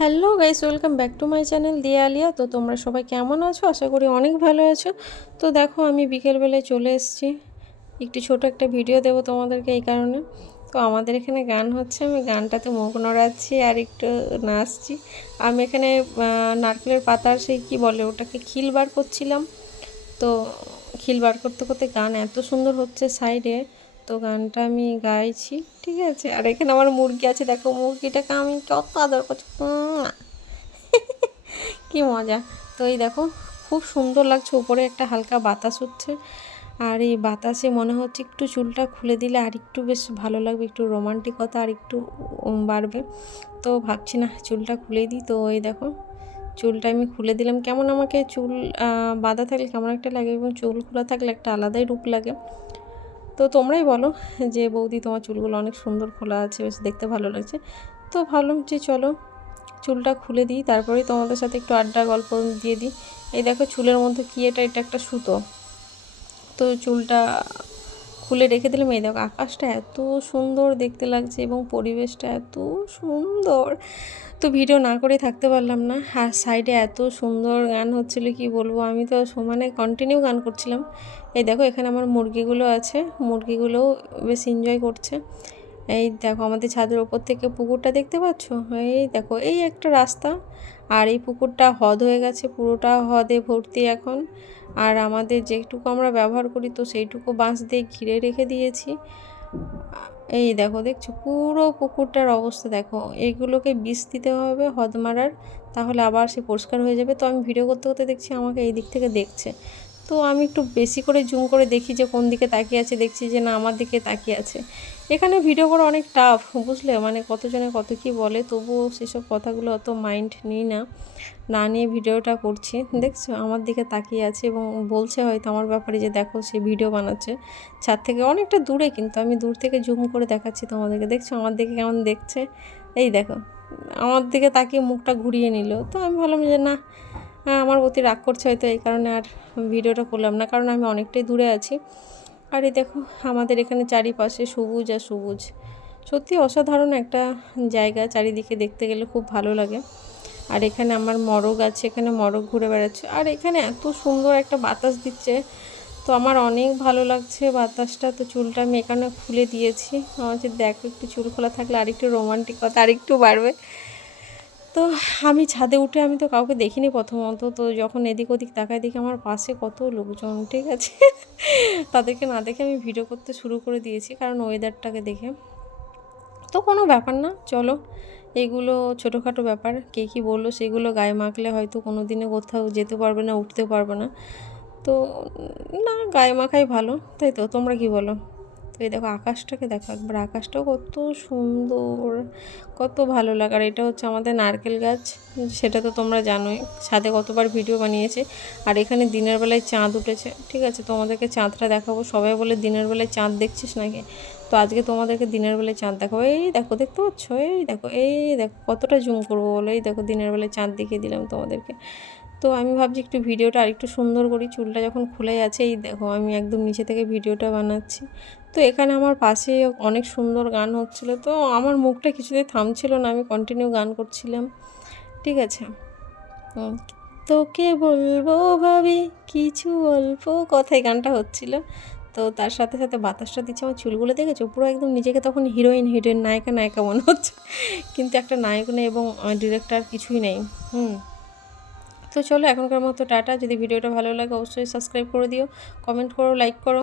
Hello guys, welcome back to my channel দিয়া আলিয়া। তো তোমরা সবাই কেমন আছো? আশা করি অনেক ভালো আছো। তো দেখো, আমি বিকেলবেলায় চলে এসেছি, একটু ছোট একটা ভিডিও দেবো তোমাদেরকে এই কারণে। তো আমাদের এখানে গান হচ্ছে, আমি গানটাতে মুখ নড়াচ্ছি আর একটু নাচছি। আমি এখানে নারকেলের পাতার সেই কী বলে ওটাকে, খিল বার করছিলাম। তো খিল বার করতে করতে গান এত সুন্দর হচ্ছে সাইডে, তো গানটা আমি গাইছি, ঠিক আছে। আর এখানে আমার মুরগি আছে, দেখো মুরগিটাকে আমি কত আদর করছি, কি মজা। তো এই দেখো, খুব সুন্দর লাগছে, উপরে একটা হালকা বাতাস হচ্ছে, আর এই বাতাসে মনে হচ্ছে একটু চুলটা খুলে দিলে আর একটু বেশ ভালো লাগবে, একটু রোমান্টিকতা আর একটু বাড়বে। তো ভাবছি না চুলটা খুলে দিই। তো এই দেখো, চুলটা আমি খুলে দিলাম। কেমন আমাকে চুল বাঁধা থাকলে কেমন একটা লাগে, এবং চুল খোলা থাকলে একটা আলাদাই রূপ লাগে। তো তোমরাই বলো যে বৌদি তোমার চুলগুলো অনেক সুন্দর খোলা আছে, বেশ দেখতে ভালো লাগছে। তো ভাবলাম যে চলো চুলটা খুলে দিই, তারপরেই তোমাদের সাথে একটু আড্ডা গল্প দিয়ে দিই। এই দেখো চুলের মধ্যে কি, এটা একটা সুতো। তো চুলটা খুলে রেখে দিলাম। এই দেখো, আকাশটা এত সুন্দর দেখতে লাগছে এবং পরিবেশটা এত সুন্দর। তো ভিডিও না করে থাকতে পারলাম না। আর সাইডে এত সুন্দর গান হচ্ছিল, কি বলবো, আমি তো সমানে কন্টিনিউ গান করছিলাম। এই দেখো, এখানে আমার মুরগিগুলো আছে, মুরগিগুলোও বেশ এনজয় করছে। এই দেখো, আমাদের ছাদের ওপর থেকে পুকুরটা দেখতে পাচ্ছ। এই দেখো, এই একটা রাস্তা, আর এই পুকুরটা হ্রদ হয়ে গেছে, পুরোটা হ্রদে ভর্তি এখন। আর আমাদের যেটুকু আমরা ব্যবহার করি, তো সেইটুকু বাঁশ দিয়ে ঘিরে রেখে দিয়েছি। এই দেখো, দেখছো পুরো পুকুরটার অবস্থা দেখো। এইগুলোকে বিষ দিতে হবে হ্রদ মারার, তাহলে আবার সে পরিষ্কার হয়ে যাবে। তো আমি ভিডিও করতে করতে দেখছি আমাকে এই দিক থেকে দেখছে। তো আমি একটু বেশি করে জুম করে দেখি যে কোন দিকে তাকিয়ে আছে, দেখছি যে না, আমার দিকে তাকিয়ে আছে। এখানে ভিডিও করা অনেক টাফ, বুঝলে, মানে কতজনে কত কী বলে, তবুও সেসব কথাগুলো অত মাইন্ড নিই না, না নিয়ে ভিডিওটা করছি। দেখছো আমার দিকে তাকিয়ে আছে এবং বলছে হয়তো আমার ব্যাপারে যে দেখো সে ভিডিও বানাচ্ছে ছাদ থেকে, অনেকটা দূরে, কিন্তু আমি দূর থেকে জুম করে দেখাচ্ছি তোমাদেরকে। দেখছো আমার দিকে কেমন দেখছে, এই দেখো আমার দিকে তাকিয়ে মুখটা ঘুরিয়ে নিল। তো আমি ভাবলাম যে না, আমার প্রতি রাগ করছে হয়তো, এই কারণে আর ভিডিওটা করলাম না, কারণ আমি অনেকটাই দূরে আছি। আর এই দেখো, আমাদের এখানে চারিপাশে সবুজ আর সবুজ, সত্যি অসাধারণ একটা জায়গা, চারিদিকে দেখতে গেলে খুব ভালো লাগে। আর এখানে আমার মরগ আছে, এখানে মরগ ঘুরে বেড়াচ্ছে, আর এখানে এত সুন্দর একটা বাতাস দিচ্ছে, তো আমার অনেক ভালো লাগছে বাতাসটা। তো চুলটা আমি এখানে খুলে দিয়েছি, আমার যে দেখো একটু চুল খোলা থাকলে আর একটু রোমান্টিকতা আর একটু বাড়বে। তো আমি ছাদে উঠে, আমি তো কাউকে দেখিনি প্রথমত, তো যখন এদিক ওদিক তাকায় দেখি আমার পাশে কত লোকজন, ঠিক আছে। তাদেরকে না দেখে আমি ভিডিও করতে শুরু করে দিয়েছি, কারণ ওয়েদারটাকে দেখে। তো কোনো ব্যাপার না, চলো, এগুলো ছোটোখাটো ব্যাপার, কে কী বললো সেগুলো গায়ে মাখলে হয়তো কোনো দিনে কোথাও যেতে পারবে না, উঠতে পারবে না। তো না, গায়ে মাখাই ভালো, তাই তো, তোমরা কি বলো? তো এই দেখো আকাশটাকে দেখো একবার, আকাশটাও কত সুন্দর, কত ভালো লাগার। এটা হচ্ছে আমাদের নারকেল গাছ, সেটা তো তোমরা জানোই, ছাদে কতবার ভিডিও বানিয়েছে। আর এখানে দিনের বেলায় চাঁদ উঠেছে, ঠিক আছে, তোমাদেরকে চাঁদটা দেখাবো। সবাই বলে দিনের বেলায় চাঁদ দেখছিস নাকি, তো আজকে তোমাদেরকে দিনের বেলায় চাঁদ দেখাবো। এই দেখো, দেখতে পাচ্ছ, এই দেখো, এই দেখো, কতটা জুম করবো বলো, এই দেখো দিনের বেলায় চাঁদ দেখিয়ে দিলাম তোমাদেরকে। তো আমি ভাবছি একটু ভিডিওটা আরেকটু সুন্দর করি, চুলটা যখন খুলে আছে, এই দেখো আমি একদম নিচে থেকে ভিডিওটা বানাচ্ছি। তো এখানে আমার পাশে অনেক সুন্দর গান হচ্ছিলো, তো আমার মুখটা কিছুতেই থামছিল না, আমি কন্টিনিউ গান করছিলাম, ঠিক আছে। তোকে বলবো ভাবি কিছু অল্প কথায় গানটা হচ্ছিল। তো তার সাথে সাথে বাতাসটা দিচ্ছে, আমার চুলগুলো দেখেছো, পুরো একদম নিজেকে তখন হিরোইন হিরোইন, নায়িকা নায়িকা মনে হচ্ছে, কিন্তু একটা নায়ক নেই এবং ডিরেক্টর কিছুই নেই। তো চলো এখনকার মতো টাটা। যদি ভিডিওটা ভালো লাগে অবশ্যই সাবস্ক্রাইব করে দিও, কমেন্ট করো, লাইক করো।